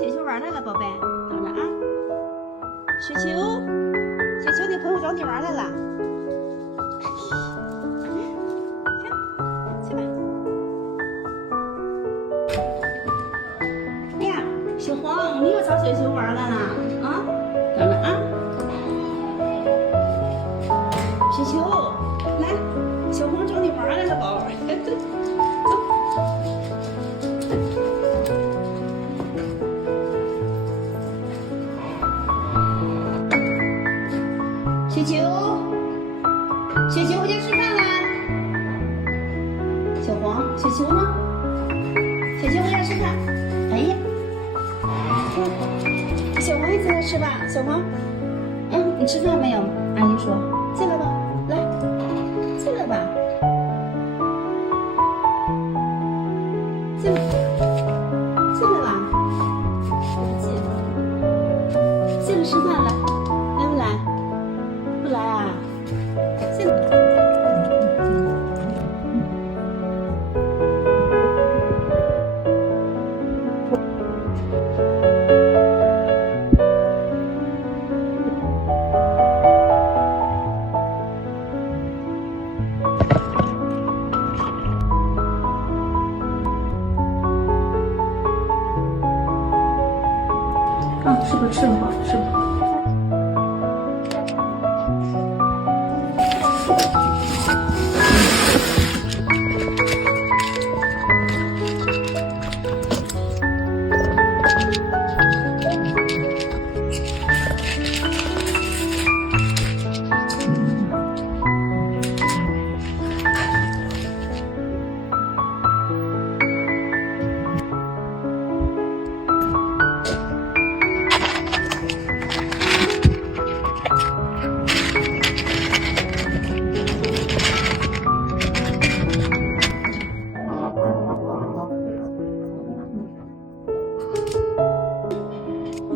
雪球玩来了，宝贝，等着啊。雪球，雪球的朋友找你玩来了。去吧。哎呀，小黄，你又找雪球玩来了啊？等着啊。雪球，来，小黄找你玩来了，宝贝，走。雪球，雪球回家吃饭啦！小黄，雪球呢？雪球回家吃饭。哎呀，小黄也进来吃吧。小黄，你吃饭没有？阿姨说进来吧，来，进来吧，进来啦！进来吃饭来，来不来？不来啊？进来。是不是吃了？是吧？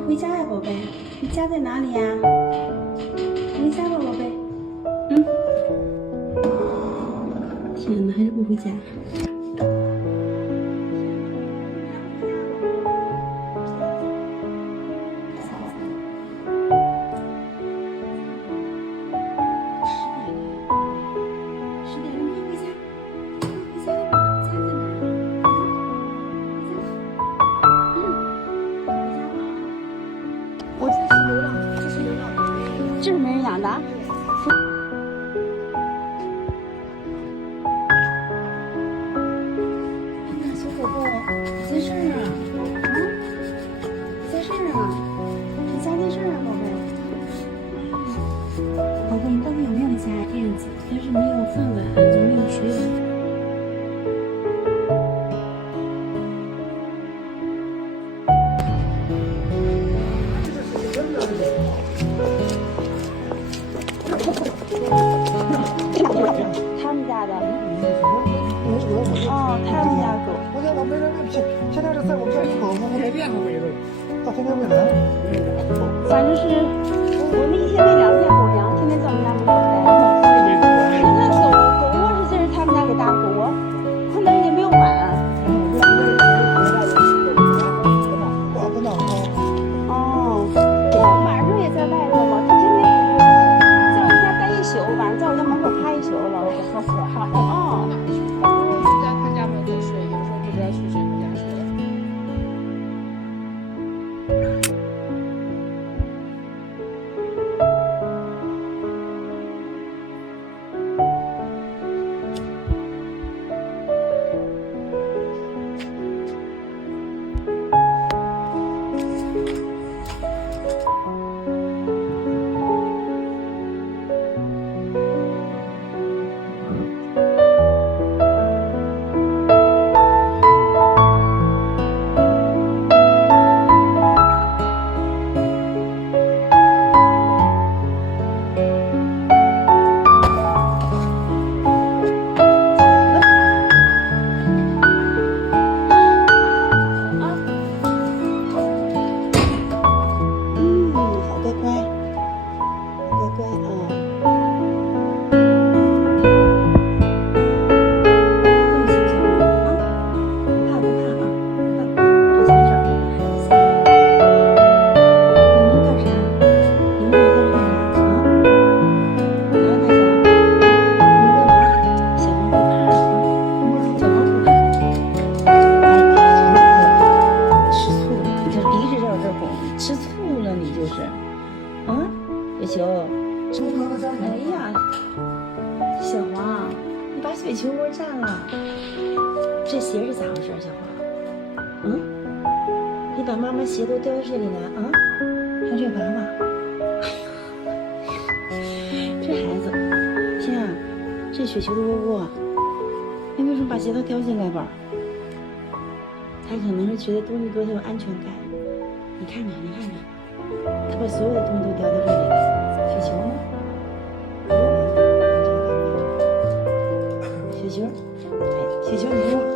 回家呀，宝贝，你家在哪里呀？回家吧，宝贝。天哪，还是不回家。这是没人养的。小宝宝，你在这儿啊？你在这儿啊？你家在这儿啊，宝贝。宝贝，你到底有没有家院子？但是没有饭碗，也没有水碗。他们家的，他们家狗。我家老没人问题，现在是在我们这儿宠物店店的位置，他天天会来。反正是我们一天喂2天狗粮，天天在我们家门口待。那狗窝是这是他们家给搭的狗窝，可能人家没有碗。我晚上也在外头嘛，他天天在我们家待一宿，晚上在我家门口趴一宿，老是喝水。在他家门口睡，有时候不知道去谁家睡。话？嗯？你把妈妈鞋都掉这里了啊？还这娃娃？这孩子，天啊，这雪球的窝窝，你为什么把鞋都掉进来吧？他可能是觉得东西多，他有安全感。你看看，你看看，他把所有的东西都掉到这里了。雪球呢？雪球，哎，雪球你摸。